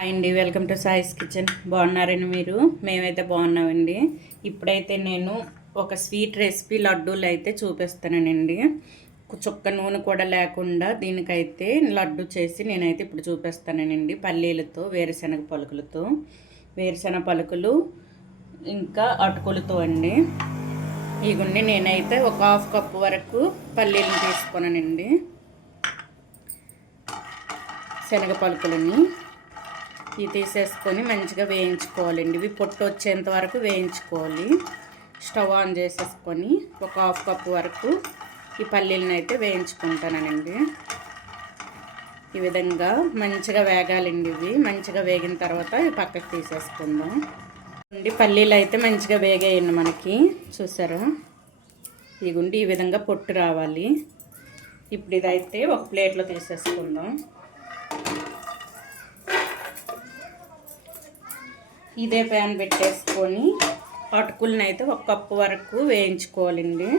Hi అండి, welcome to సాయిస్ kitchen. బాగున్నారండి మీరు? మేమైతే బాగున్నామండి. ఇప్పుడైతే నేను ఒక స్వీట్ రెసిపీ లడ్డూలు అయితే చూపిస్తానండి. చుక్క నూనె కూడా లేకుండా దీనికైతే లడ్డు చేసి నేనైతే ఇప్పుడు చూపిస్తానండి. పల్లీలతో, వేరుశనగ పలుకులు ఇంకా అటుకులతో అండి. ఇగుండి నేనైతే ఒక హాఫ్ కప్పు వరకు పల్లీలను తీసుకున్నానండి. శనగ పలుకులని ఇవి తీసేసుకొని మంచిగా వేయించుకోవాలండి. ఇవి పొట్టు వచ్చేంత వరకు వేయించుకోవాలి. స్టవ్ ఆన్ చేసేసుకొని ఒక హాఫ్ కప్ వరకు ఈ పల్లీలను అయితే వేయించుకుంటానండి. ఈ విధంగా మంచిగా వేగాలండి. ఇవి మంచిగా వేగిన తర్వాత ఇవి పక్కకు తీసేసుకుందాం. పల్లీలు అయితే మంచిగా వేగాయండి. మనకి చూసారా, ఇగుండి ఈ విధంగా పొట్టు రావాలి. ఇప్పుడు ఇదైతే ఒక ప్లేట్లో తీసేసుకుందాం. ఇదే ప్యాన్ పెట్టేసుకొని అటుకులను అయితే ఒక కప్పు వరకు వేయించుకోవాలండి.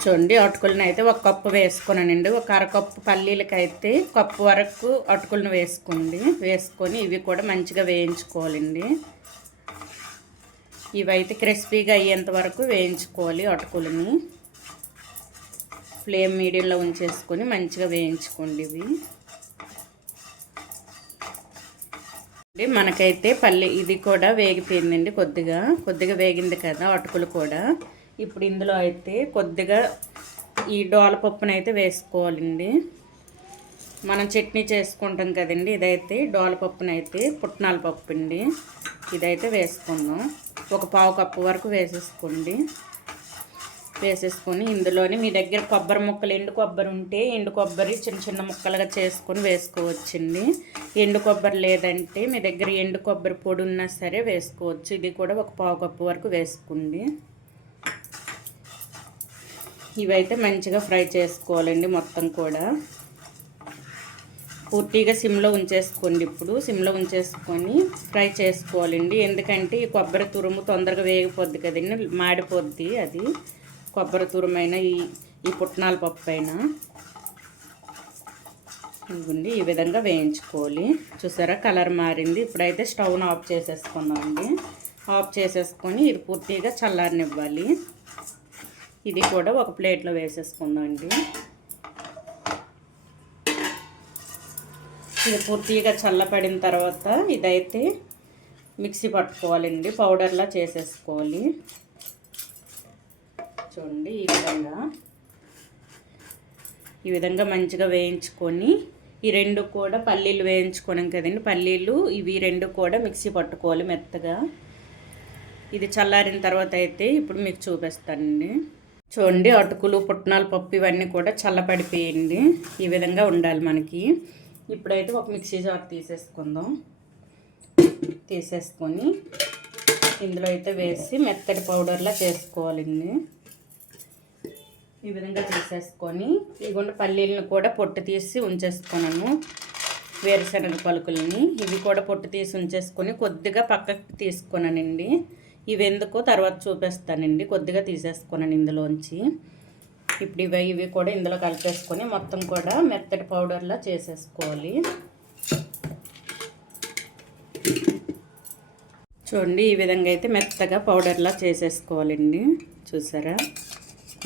చూడండి, అటుకులను అయితే ఒక కప్పు వేసుకున్నానండి. ఒక అరకప్పు పల్లీలకైతే కప్పు వరకు అటుకులను వేసుకొని ఇవి కూడా మంచిగా వేయించుకోవాలండి. ఇవైతే క్రిస్పీగా అయ్యేంత వరకు వేయించుకోవాలి. అటుకులని ఫ్లేమ్ మీడియంలో ఉంచేసుకొని మంచిగా వేయించుకోండి. ఇవి మనకైతే ఇది కూడా వేగిపోయిందండి. కొద్దిగా వేగింది కదా అటుకులు కూడా. ఇప్పుడు ఇందులో అయితే కొద్దిగా ఈ డోలపప్పునైతే వేసుకోవాలండి. మనం చట్నీ చేసుకుంటాం కదండి, ఇదైతే డోలపప్పునైతే పుట్నాల పప్పు అండి. ఇదైతే వేసుకుందాం. ఒక పావు కప్పు వరకు వేసేసుకొని ఇందులోని మీ దగ్గర కొబ్బరి ముక్కలు, ఎండు కొబ్బరి ఉంటే ఎండు కొబ్బరి చిన్న చిన్న ముక్కలుగా చేసుకొని వేసుకోవచ్చండి. ఎండు కొబ్బరి లేదంటే మీ దగ్గర ఎండు కొబ్బరి పొడి ఉన్నా సరే వేసుకోవచ్చు. ఇది కూడా ఒక పావు కప్పు వరకు వేసుకోండి. ఇవైతే మంచిగా ఫ్రై చేసుకోవాలండి. మొత్తం కూడా పూర్తిగా సిమ్లో ఉంచేసుకోండి. ఇప్పుడు సిమ్లో ఉంచేసుకొని ఫ్రై చేసుకోవాలండి. ఎందుకంటే ఈ కొబ్బరి తురుము తొందరగా వేగిపోద్ది కదండి, మాడిపోద్ది. అది కొబ్బరి తురుమైనా ఈ పుట్నాల పప్పు అయినా ఇవ్వండి. ఈ విధంగా వేయించుకోవాలి. చూసారా, కలర్ మారింది. ఇప్పుడైతే స్టవ్ను ఆఫ్ చేసేసుకుందామండి. ఆఫ్ చేసేసుకొని ఇది పూర్తిగా చల్లారనివ్వాలి. ఇది కూడా ఒక ప్లేట్లో వేసేసుకుందాం అండి. ఇది పూర్తిగా చల్లపడిన తర్వాత ఇదైతే మిక్సీ పట్టుకోవాలండి. పౌడర్లా చేసేసుకోవాలి. చూడండి, ఈ విధంగా మంచిగా వేయించుకొని ఈ రెండు కూడా పల్లీలు వేయించుకోవడం కదండి. పల్లీలు ఇవి రెండు కూడా మిక్సీ పట్టుకోవాలి మెత్తగా. ఇది చల్లారిన తర్వాత అయితే ఇప్పుడు మీకు చూపిస్తానండి. చూడండి, అటుకులు, పుట్నాల పప్పు ఇవన్నీ కూడా చల్లపడిపోయింది. ఈ విధంగా ఉండాలి మనకి. ఇప్పుడైతే ఒక మిక్సీ జార్ తీసేసుకొని ఇందులో అయితే వేసి మెత్తటి పౌడర్లా చేసుకోవాలండి. ఈ విధంగా తీసేసుకొని ఇదిగోండి పల్లీలను కూడా పొట్టు తీసి ఉంచేసుకున్నాను. వేరుశనగ పలుకులని ఇవి కూడా పొట్టు తీసి ఉంచేసుకొని కొద్దిగా పక్కకు తీసుకున్నానండి. ఇవి ఎందుకో తర్వాత చూపిస్తానండి. కొద్దిగా తీసేసుకున్నాను ఇందులోంచి. ఇప్పుడు ఇవి కూడా ఇందులో కలిపేసుకొని మొత్తం కూడా మెత్తటి పౌడర్లా చేసేసుకోవాలి. చూడండి, ఈ విధంగా అయితే మెత్తగా పౌడర్లా చేసేసుకోవాలండి. చూసారా,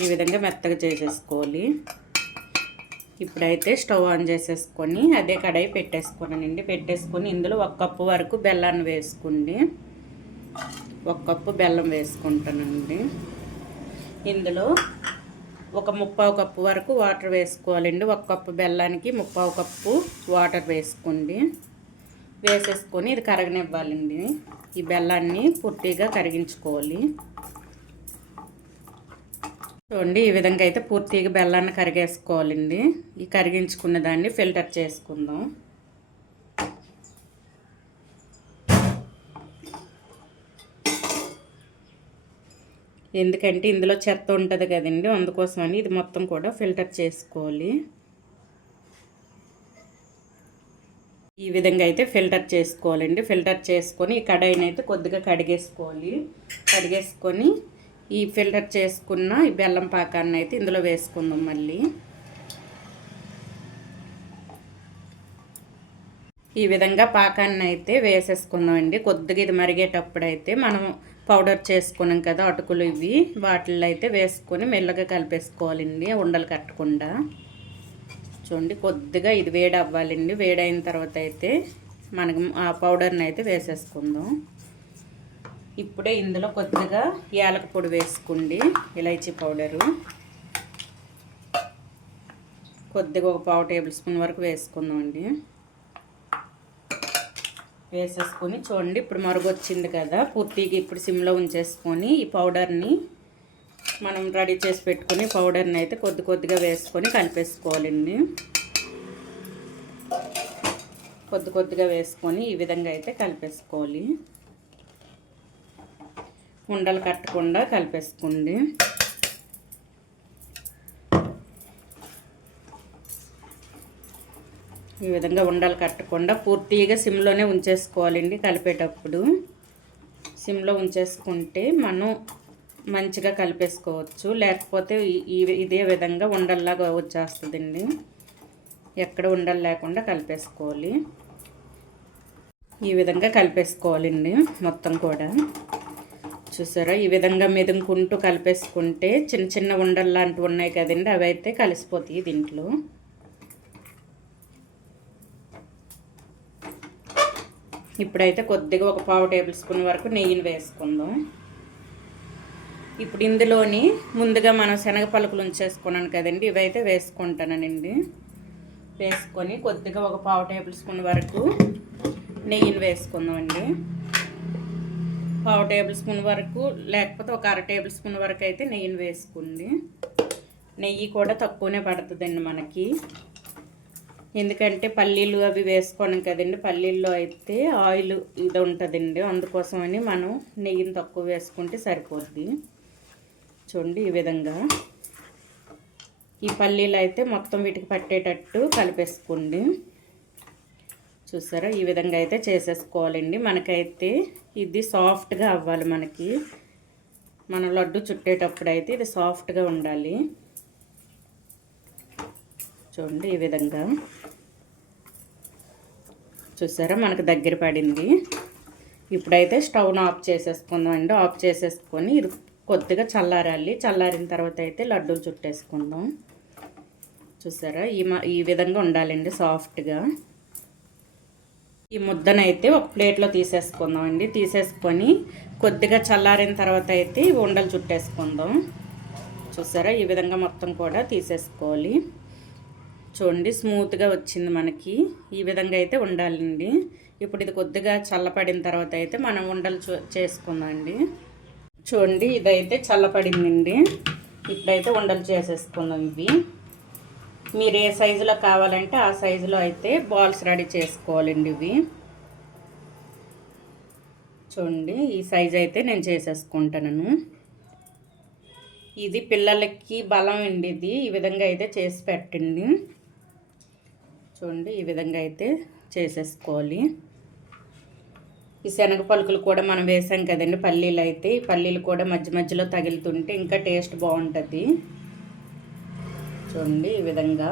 ఈ విధంగా మెత్తగా చేసేసుకోవాలి. ఇప్పుడైతే స్టవ్ ఆన్ చేసేసుకొని అదే కడాయి పెట్టేసుకొని ఇందులో ఒక కప్పు వరకు బెల్లాన్ని వేసుకోండి. ఒక కప్పు బెల్లం వేసుకుంటానండి. ఇందులో ఒక ముప్పావు కప్పు వరకు వాటర్ వేసుకోవాలండి. ఒక కప్పు బెల్లానికి ముప్పావు కప్పు వాటర్ వేసేసుకొని ఇది కరగనివ్వాలండి. ఈ బెల్లాన్ని పూర్తిగా కరిగించుకోవాలి. చూడండి, ఈ విధంగా అయితే పూర్తిగా బెల్లాన్ని కరిగేసుకోవాలండి. ఈ కరిగించుకున్న దాన్ని ఫిల్టర్ చేసుకుందాం. ఎందుకంటే ఇందులో చెత్త ఉంటుంది కదండి, అందుకోసమని ఇది మొత్తం కూడా ఫిల్టర్ చేసుకోవాలి. ఈ విధంగా అయితే ఫిల్టర్ చేసుకోవాలండి. ఫిల్టర్ చేసుకొని ఈ కడాయిని అయితే కొద్దిగా కడిగేసుకొని ఈ ఫిల్టర్ చేసుకున్న ఈ బెల్లం పాకాన్ని అయితే ఇందులో వేసుకుందాం. మళ్ళీ ఈ విధంగా పాకాన్ని అయితే వేసేసుకుందామండి. కొద్దిగా ఇది మరిగేటప్పుడు అయితే మనం పౌడర్ చేసుకున్నాం కదా అటుకులు, ఇవి వాటిల్లో అయితే వేసుకొని మెల్లగా కలిపేసుకోవాలండి ఉండలు కట్టకుండా. చూడండి కొద్దిగా ఇది వేడి అవ్వాలండి. వేడైన తర్వాత అయితే మనకు ఆ పౌడర్ని అయితే వేసేసుకుందాం. ఇప్పుడే ఇందులో కొద్దిగా యాలక పొడి వేసుకోండి, ఇలైచీ పౌడరు కొద్దిగా ఒక 1/2 టేబుల్ స్పూన్ వరకు వేసుకుందామండి. వేసేసుకొని చూడండి ఇప్పుడు మరుగొచ్చింది కదా, పూర్తిగా ఇప్పుడు సిమ్లో ఉంచేసుకొని ఈ పౌడర్ని మనం రెడీ చేసి పెట్టుకొని పౌడర్ని అయితే కొద్దిగా వేసుకొని కలిపేసుకోవాలండి. కొద్దిగా వేసుకొని ఈ విధంగా అయితే కలిపేసుకోవాలి. ఉండలు కట్టకుండా కలిపేసుకోండి. ఈ విధంగా ఉండలు కట్టకుండా పూర్తిగా సిమ్లోనే ఉంచేసుకోవాలండి. కలిపేటప్పుడు సిమ్లో ఉంచేసుకుంటే మనం మంచిగా కలిపేసుకోవచ్చు. లేకపోతే ఇదే విధంగా ఉండల్లాగా వచ్చేస్తుందండి. ఎక్కడ ఉండలు లేకుండా కలిపేసుకోవాలి. ఈ విధంగా కలిపేసుకోవాలండి మొత్తం కూడా. చూసారా, ఈ విధంగా మెదుకుంటూ కలిపేసుకుంటే చిన్న చిన్న ఉండలు లాంటివి ఉన్నాయి కదండి, అవి అయితే కలిసిపోతాయి దీంట్లో. ఇప్పుడైతే కొద్దిగా ఒక 1/2 టేబుల్ స్పూన్ వరకు నెయ్యిని వేసుకుందాం. ఇప్పుడు ఇందులోని ముందుగా మనం శనగ పలుకులు ఉంచేసుకున్నాను కదండి, ఇవైతే వేసుకుంటానండి. వేసుకొని కొద్దిగా ఒక 1/2 టేబుల్ స్పూన్ వరకు నెయ్యిని వేసుకుందామండి. 1/2 టేబుల్ స్పూన్ వరకు, లేకపోతే ఒక 1/2 టేబుల్ స్పూన్ వరకు అయితే నెయ్యిని వేసుకోండి. నెయ్యి కూడా తక్కువనే పడుతుందండి మనకి, ఎందుకంటే పల్లీలు అవి వేసుకోవడం కదండి. పల్లీల్లో అయితే ఆయిల్ ఇది ఉంటుందండి, అందుకోసమని మనం నెయ్యిని తక్కువ వేసుకుంటే సరిపోద్ది. చూడండి ఈ విధంగా ఈ పల్లీలు అయితే మొత్తం వీటికి పట్టేటట్టు కలిపేసుకోండి. చూసారా, ఈ విధంగా అయితే చేసేసుకోవాలండి. మనకైతే ఇది సాఫ్ట్గా అవ్వాలి. మన లడ్డు చుట్టేటప్పుడు అయితే ఇది సాఫ్ట్గా ఉండాలి. చూడండి ఈ విధంగా. చూసారా, మనకు దగ్గర పడింది. ఇప్పుడైతే స్టవ్ను ఆఫ్ చేసేసుకుందాం అండి. ఆఫ్ చేసేసుకొని ఇది కొద్దిగా చల్లారాలి. చల్లారిన తర్వాత అయితే లడ్డూలు చుట్టేసుకుందాం. చూసారా, ఈ విధంగా ఉండాలండి సాఫ్ట్గా. ఈ ముద్దనైతే ఒక ప్లేట్లో తీసేసుకుందాం అండి. తీసేసుకొని కొద్దిగా చల్లారిన తర్వాత అయితే ఉండలు చుట్టేసుకుందాం. చూసారా, ఈ విధంగా మొత్తం కూడా తీసేసుకోవాలి. చూడండి స్మూత్గా వచ్చింది మనకి. ఈ విధంగా అయితే ఉండాలండి. ఇప్పుడు ఇది కొద్దిగా చల్లపడిన తర్వాత అయితే మనం ఉండలు చేసుకుందాం అండి. చూడండి ఇదైతే చల్లపడిందండి. ఇప్పుడైతే ఉండలు చేసేసుకుందాం. ఇవి మీరు ఏ సైజులో కావాలంటే ఆ సైజులో అయితే బాల్స్ రెడీ చేసుకోవాలండి. ఇవి చూడండి ఈ సైజు అయితే నేను చేసేసుకుంటాను. ఇది పిల్లలకి బలం అండి. ఇది ఈ విధంగా అయితే చేసి పెట్టండి. చూడండి ఈ విధంగా అయితే చేసేసుకోవాలి. ఈ శనగ పలుకులు కూడా మనం వేసాం కదండి, పల్లీలు అయితే ఈ పల్లీలు కూడా మధ్య మధ్యలో తగులుతుంటే ఇంకా టేస్ట్ బాగుంటుంది. చూడండి ఈ విధంగా.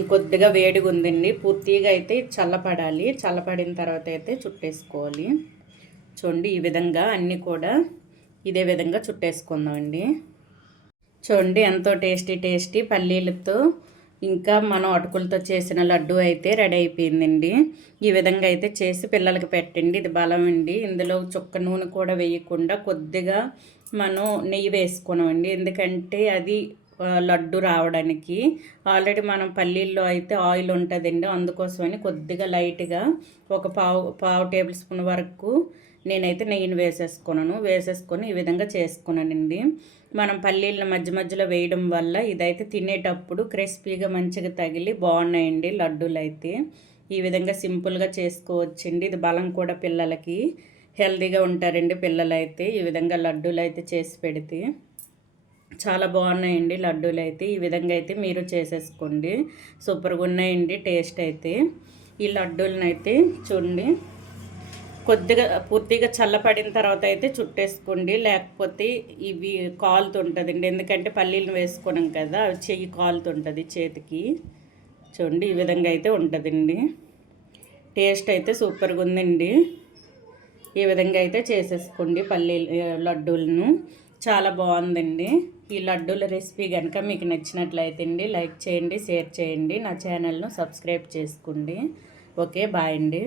ఇంకొద్దిగా వేడిగా ఉందండి. పూర్తిగా అయితే చల్లపడాలి. చల్లపడిన తర్వాత అయితే చుట్టేసుకోవాలి. చూడండి ఈ విధంగా అన్నీ కూడా ఇదే విధంగా చుట్టేసుకుందామండి. చూడండి ఎంతో టేస్టీ పల్లీలతో ఇంకా మనం అటుకులతో చేసిన లడ్డు అయితే రెడీ అయిపోయిందండి. ఈ విధంగా అయితే చేసి పిల్లలకి పెట్టండి. ఇది బలం అండి. ఇందులో చుక్క నూనె కూడా వేయకుండా కొద్దిగా మనం నెయ్యి వేసుకున్నామండి, ఎందుకంటే అది లడ్డు రావడానికి. ఆల్రెడీ మనం పల్లీల్లో అయితే ఆయిల్ ఉంటుందండి, అందుకోసమని కొద్దిగా లైట్గా ఒక పావు టేబుల్ స్పూన్ వరకు నేనైతే నెయ్యిని వేసేసుకొని ఈ విధంగా చేసుకున్నానండి. మనం పల్లీలను మధ్య మధ్యలో వేయడం వల్ల ఇదైతే తినేటప్పుడు క్రిస్పీగా మంచిగా తగిలి బాగున్నాయండి లడ్డూలు అయితే. ఈ విధంగా సింపుల్గా చేసుకోవచ్చండి. ఇది బలం కూడా, పిల్లలకి హెల్తీగా ఉంటారండి పిల్లలైతే. ఈ విధంగా లడ్డూలు అయితే చేసి పెడితే చాలా బాగున్నాయండి లడ్డూలు అయితే. ఈ విధంగా అయితే మీరు చేసేసుకోండి. సూపర్గా ఉన్నాయండి టేస్ట్ అయితే. ఈ లడ్డూలను అయితే చూడండి కొద్దిగా పూర్తిగా చల్లపడిన తర్వాత అయితే చుట్టేసుకోండి, లేకపోతే ఇవి కాలుతుంటుందండి. ఎందుకంటే పల్లీలను వేసుకున్నాం కదా, అవి చెయ్యి కాలుతుంటుంది చేతికి. చూడండి, ఈ విధంగా అయితే ఉంటుందండి. టేస్ట్ అయితే సూపర్గా ఉందండి. ఈ విధంగా అయితే చేసేసుకోండి లడ్డూలను. చాలా బాగుందండి. ఈ లడ్డూల రెసిపీ కనుక మీకు నచ్చినట్లయితే అండి లైక్ చేయండి, షేర్ చేయండి, నా ఛానల్ను సబ్స్క్రైబ్ చేసుకోండి. ఓకే, బాయ్ అండి.